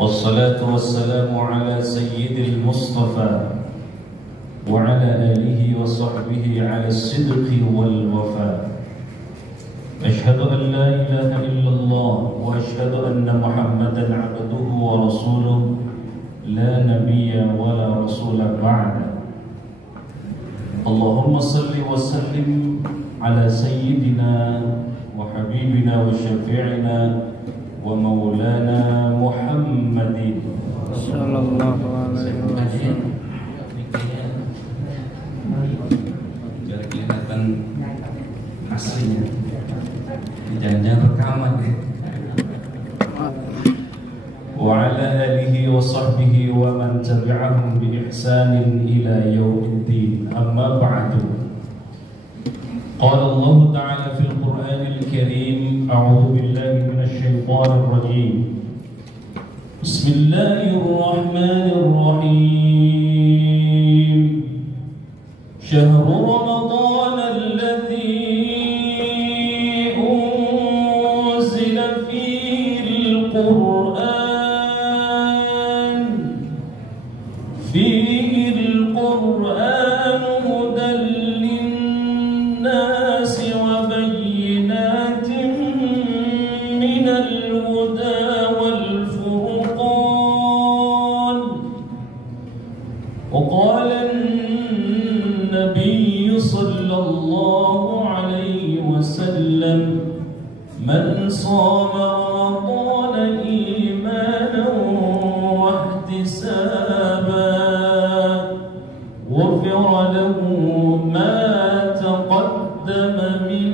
والصلاة والسلام على سيد المصطفى وعلى آله وصحبه على الصدق والوفاء. أشهد أن لا إله إلا الله وأشهد أن محمدا عبده ورسوله لا نبي ولا رسول بعده. اللهم صل وسلم على سيدنا وحبيبنا وشفيعنا ومولانا محمد صلى الله عليه وسلم. Biar kelihatan aslinya, jangan rekaman deh. وعلى آله وصحبه ومن تبعهم بإحسان إلى يوم الدين. أما بعد، قال الله تعالى في القرآن الكريم: أعوذ بالله من الشيطان الرجيم. بسم الله الرحمن الرحيم. شهر رمضان الذي أنزل فيه القرآن هدى للناس وبينات من الهدى والفرقان. وقال النبي صلى الله عليه وسلم: من صام رمضان إيمانا واحتسابا غفر له ما تقدم من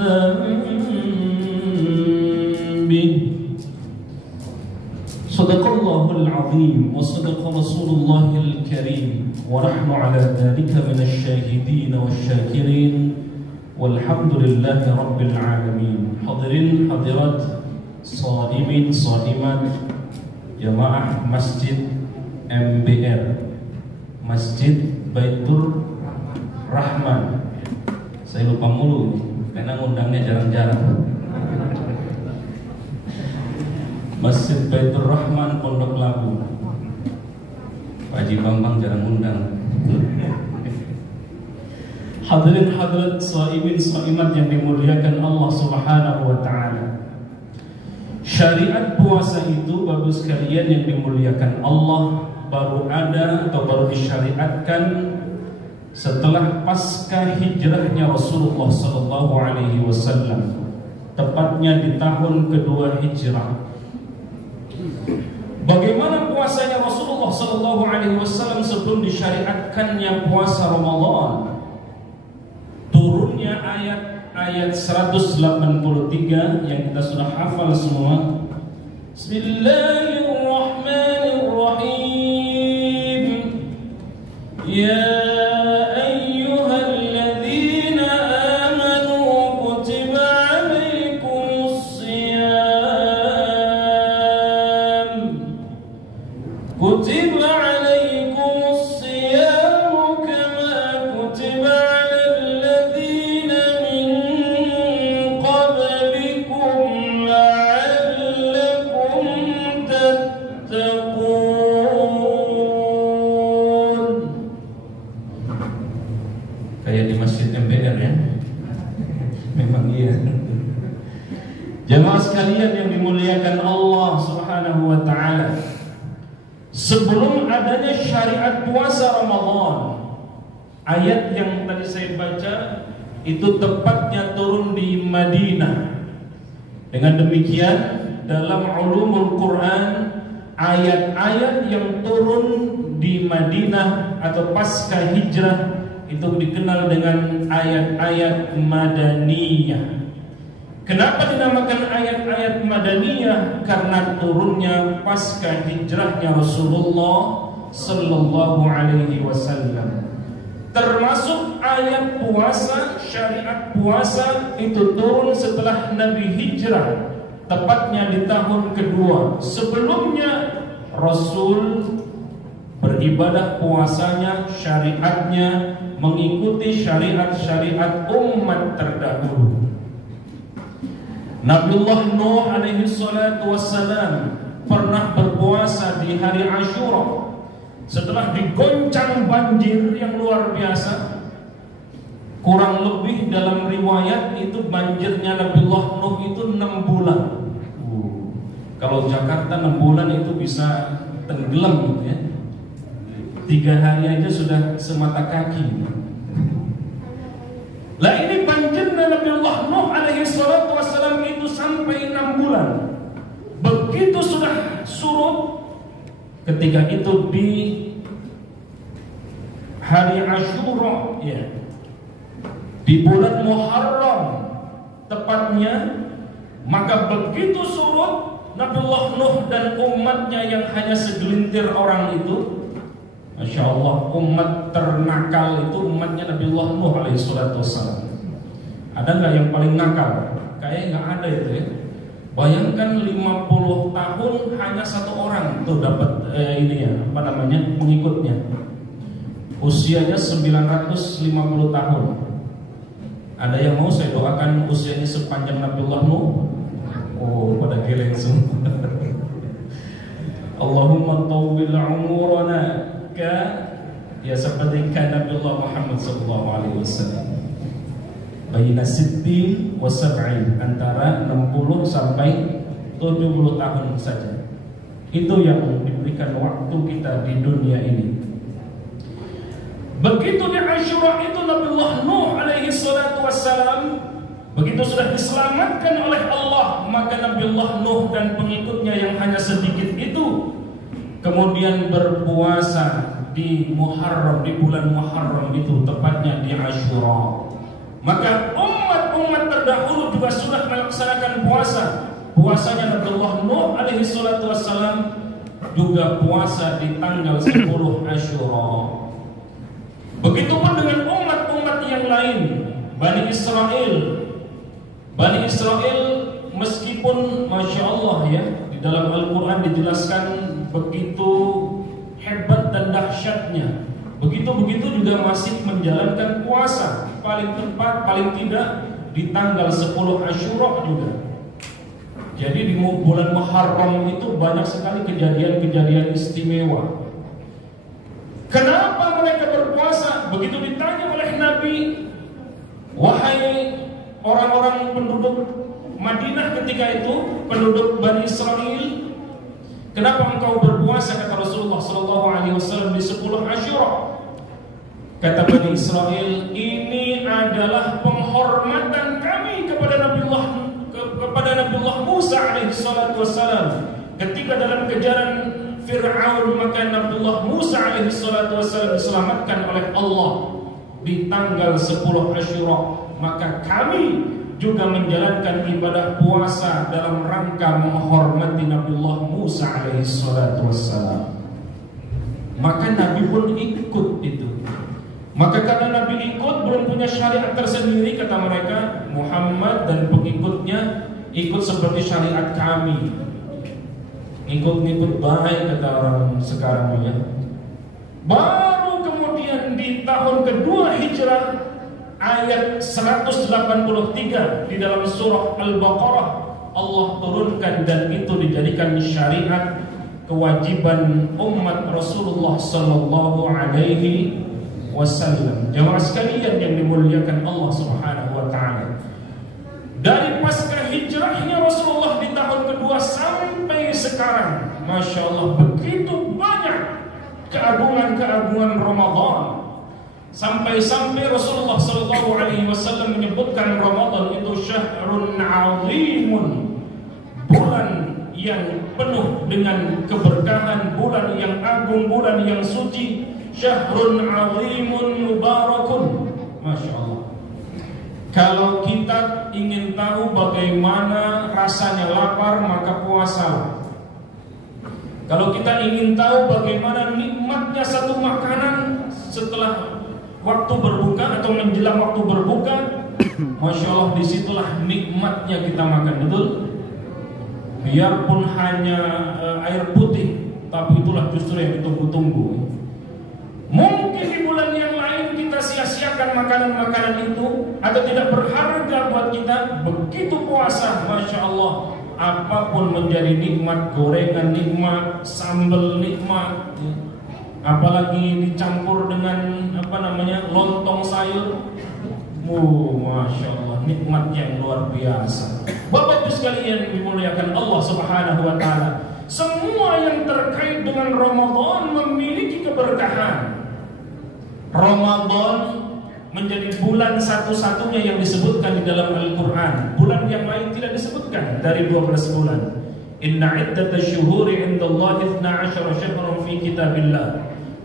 ذنبه. صدق الله العظيم وصدق رسول الله الكريم ونحن على ذلك من الشاهدين والشاكرين والحمد لله رب العالمين. Hadirin hadirat, shaimin shaimat, jamaah Masjid MBR, Masjid Baitur Rahman. Saya lupa mulu karena ngundangnya jarang-jarang. Masjid Baitur Rahman Pondok Labu. Pak Haji Bambang jarang undang. Hadirin hadirat, shaimin shaimat yang dimuliakan Allah Subhanahu wa taala. Syariat puasa itu, Bapak sekalian yang dimuliakan Allah, baru ada atau baru disyariatkan setelah pasca hijrahnya Rasulullah sallallahu alaihi wasallam, tepatnya di tahun kedua hijrah. Bagaimana puasanya Rasulullah sallallahu alaihi wasallam sebelum disyariatkannya puasa Ramadan? Turunnya ayat 183 yang kita sudah hafal semua. Bismillahirrahmanirrahim. Ya ayyuhalladzina amanu kutiba alaikumus siyam. Kutiba alaikumus siyam kama kutiba jemaah sekalian yang dimuliakan Allah Subhanahu wa taala. Sebelum adanya syariat puasa Ramadan, ayat yang tadi saya baca itu tepatnya turun di Madinah. Dengan demikian, dalam ulumul Quran, ayat-ayat yang turun di Madinah atau pasca hijrah itu dikenal dengan ayat-ayat Madaniyah. Kenapa dinamakan ayat-ayat Madaniyah? Karena turunnya pasca hijrahnya Rasulullah sallallahu alaihi wasallam. Termasuk ayat puasa, syariat puasa itu turun setelah Nabi hijrah, tepatnya di tahun kedua. Sebelumnya Rasul beribadah puasanya, syariatnya mengikuti syariat-syariat umat terdahulu. Nabiullah Nuh alaihi salatu wassalam pernah berpuasa di hari Asyura setelah digoncang banjir yang luar biasa. Kurang lebih dalam riwayat itu banjirnya Nabiullah Nuh itu 6 bulan. Kalau Jakarta 6 bulan itu bisa tenggelam gitu ya. 3 hari aja sudah semata kaki. Lah ini banjirnya Nabiullah Nuh alaihi salatu wassalam itu sampai 6 bulan. Begitu sudah surut, ketika itu di hari Asyura ya, di bulan Muharram tepatnya, maka begitu surut, Nabiullah Nuh dan umatnya yang hanya segelintir orang itu, Masya Allah, umat ternakal itu umatnya Nabiullah Nuh alaihi salatu wassalam. Ada nggak yang paling nakal? Kayaknya nggak ada itu ya. Bayangkan 50 tahun hanya 1 orang tuh dapat pengikutnya. Usianya 950 tahun. Ada yang mau saya doakan usianya sepanjang Nabiullah Nuh? Oh, pada geleng semua. Allahumma tawwil umurana ya seperti Nabiullah Muhammad sallallahu alaihi wasallam. Baina sittin wa sab'in, antara 60 sampai 70 tahun saja. Itu yang diberikan waktu kita di dunia ini. Begitu di Asyura itu Nabiullah Nuh alaihi salatu wassalam, begitu sudah diselamatkan oleh Allah, maka Nabiullah Nuh dan pengikutnya yang hanya sedikit itu kemudian berpuasa di Muharram, di bulan Muharram itu, tepatnya di Asyura. Maka umat-umat terdahulu juga sudah melaksanakan puasa. Puasanya Nabiullah Nuh alaihi salatu wassalam juga puasa di tanggal 10 Asyura. Begitupun dengan umat-umat yang lain, Bani Israel. Bani Israel meskipun Masya Allah ya, di dalam Al-Quran dijelaskan begitu hebat dan dahsyatnya, begitu-begitu juga masih menjalankan puasa. Paling tepat, paling tidak di tanggal 10 Asyura juga. Jadi di bulan Muharram itu banyak sekali kejadian-kejadian istimewa. Kenapa mereka berpuasa? Begitu ditanya oleh Nabi, wahai orang-orang penduduk Madinah ketika itu, penduduk Bani Israel, kenapa engkau berpuasa? Kata Rasulullah SAW di 10 Asyura. Kata Bani Israel, ini adalah penghormatan kami kepada Nabiullah Musa alaihi salatu wassalam. Ketika dalam kejaran Fir'aun, maka Nabiullah Musa alaihi salatu wassalam diselamatkan oleh Allah di tanggal 10 Asyura. Maka kami juga menjalankan ibadah puasa dalam rangka menghormati Nabiullah Musa alaihi salatu wassalam. Maka Nabi pun ikut itu. Maka karena Nabi ikut, belum punya syariat tersendiri, kata mereka, Muhammad dan pengikutnya ikut seperti syariat kami. Ikut-ikut baik, kata orang sekarang ya. Baru kemudian di tahun kedua Hijrah, ayat 183 di dalam surah Al-Baqarah, Allah turunkan dan itu dijadikan syariat kewajiban umat Rasulullah sallallahu alaihi wasallam. Jamaah sekalian yang dimuliakan Allah Subhanahu wa taala. Dari pasca hijrahnya Rasulullah di tahun kedua sampai sekarang, Masya Allah, begitu banyak keagungan-keagungan Ramadan. Sampai-sampai Rasulullah sallallahu alaihi wasallam menyebutkan Ramadan itu syahrun azimun, bulan yang penuh dengan keberkahan, bulan yang agung, bulan yang suci. Syahrun azimun mubarakun. Masya Allah. Kalau kita ingin tahu bagaimana rasanya lapar, maka puasa. Kalau kita ingin tahu bagaimana nikmatnya satu makanan setelah waktu berbuka atau menjelang waktu berbuka, Masya Allah, disitulah nikmatnya kita makan, betul? Biarpun hanya air putih, tapi itulah justru yang ditunggu-tunggu. Mungkin di bulan yang lain kita sia-siakan makanan-makanan itu atau tidak berharga buat kita. Begitu puasa, Masya Allah, apapun menjadi nikmat, gorengan nikmat, sambal nikmat, apalagi dicampur dengan lontong sayur. Masya Allah, nikmat yang luar biasa. Bapak Ibu sekalian dimuliakan Allah Subhanahu wa Ta'ala, semua yang terkait dengan Ramadan memiliki keberkahan. Ramadan menjadi bulan satu-satunya yang disebutkan di dalam Al-Quran. Bulan yang lain tidak disebutkan dari 12 bulan. Inna iddatash syuhuri indallahi 12 syahran fi kitabillah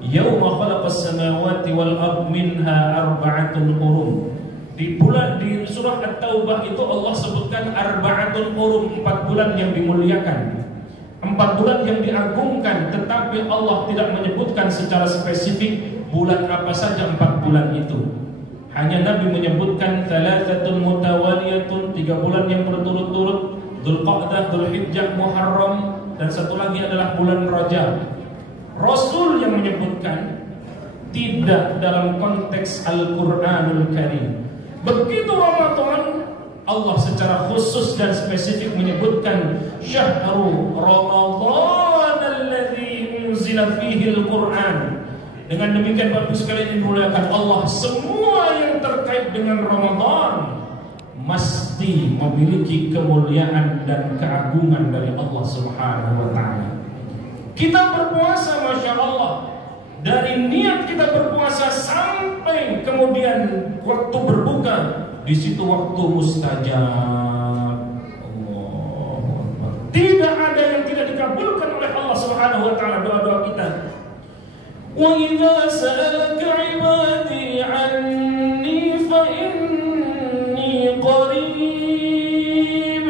yauma khalaqas samawati wal ard minha arba'atun hurum. Di surah At-Taubah itu Allah sebutkan arba'atun hurum, 4 bulan yang dimuliakan, 4 bulan yang diagungkan, tetapi Allah tidak menyebutkan secara spesifik bulan apa saja 4 bulan itu. Hanya Nabi menyebutkan thalathatun mutawaliyatun, 3 bulan yang berturut-turut, Dzulqa'dah, Dzulhijjah, Muharram, dan satu lagi adalah bulan Rajab. Rasul yang menyebutkan, tidak dalam konteks Al-Qur'anul Karim. Begitu Ramadan, Allah secara khusus dan spesifik menyebutkan Syahrul Ramadan alladzi unzila fihi al-Qur'an. Dengan demikian Bapak sekalian dimuliakan Allah, semua yang terkait dengan Ramadan mesti memiliki kemuliaan dan keagungan dari Allah Subhanahu wa Ta'ala. Kita berpuasa, Masya Allah, dari niat kita berpuasa sampai kemudian waktu berbuka, di situ waktu mustajab. Tidak ada yang tidak dikabulkan oleh Allah Subhanahu wa Ta'ala doa-doa kita. وَإِذَا سَأَلَكَ عِبَادِي عَنِّي فَإِنِّي قَرِيبٌ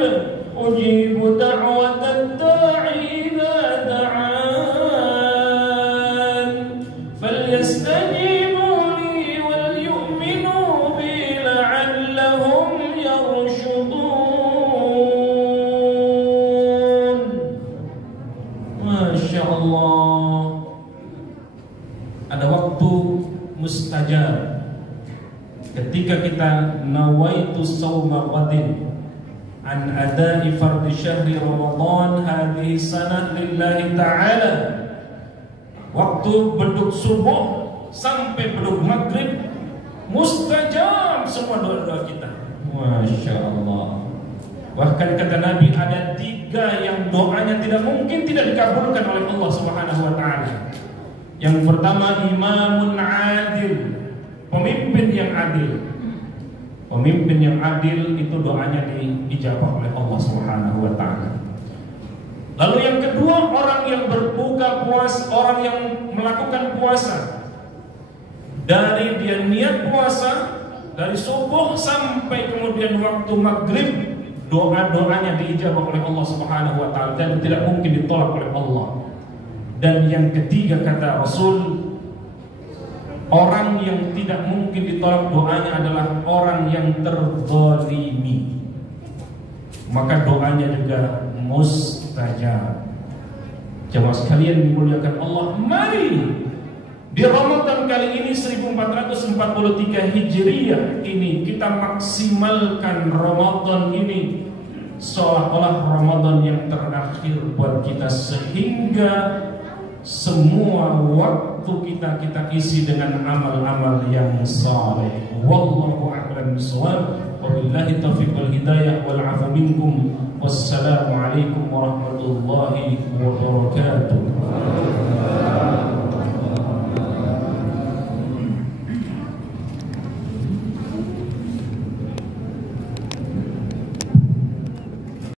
أُجِيبُ دَعْوَةَ الدَّاعِ إِذَا دَعَانِ فَلْيَسْتَجِيبُوا لِي وَلْيُؤْمِنُوا بِي لَعَلَّهُمْ يَرْشُدُونَ. Masya Allah, ada waktu mustajab ketika kita nawaitu shauma ghadin an ada'i fardhi syahri Ramadan hadhihi sanah lillahi ta'ala. Waktu beduk subuh sampai beduk maghrib mustajab semua doa-doa kita. Masya Allah. Bahkan kata Nabi, ada 3 yang doanya tidak mungkin tidak dikabulkan oleh Allah Subhanahu wa Ta'ala. Yang pertama, imamun adil, pemimpin yang adil. Pemimpin yang adil itu doanya dijawab oleh Allah Subhanahu wa Ta'ala. Lalu yang kedua, orang yang berbuka puasa, orang yang melakukan puasa, dari dia niat puasa dari subuh sampai kemudian waktu maghrib, doa-doanya dijawab oleh Allah Subhanahu wa Ta'ala dan tidak mungkin ditolak oleh Allah. Dan yang ketiga kata Rasul, orang yang tidak mungkin ditolak doanya adalah orang yang terzalimi, maka doanya juga mustajab. Jemaah sekalian dimuliakan Allah, mari di Ramadan kali ini 1443 Hijriah ini kita maksimalkan Ramadan ini seolah-olah Ramadan yang terakhir buat kita, sehingga semua waktu kita isi dengan amal-amal yang saleh. Wallahu a'lam bishawab. Wabillahi taufiq wal hidayah wal 'afu minkum. Wassalamu alaikum warahmatullahi wabarakatuh.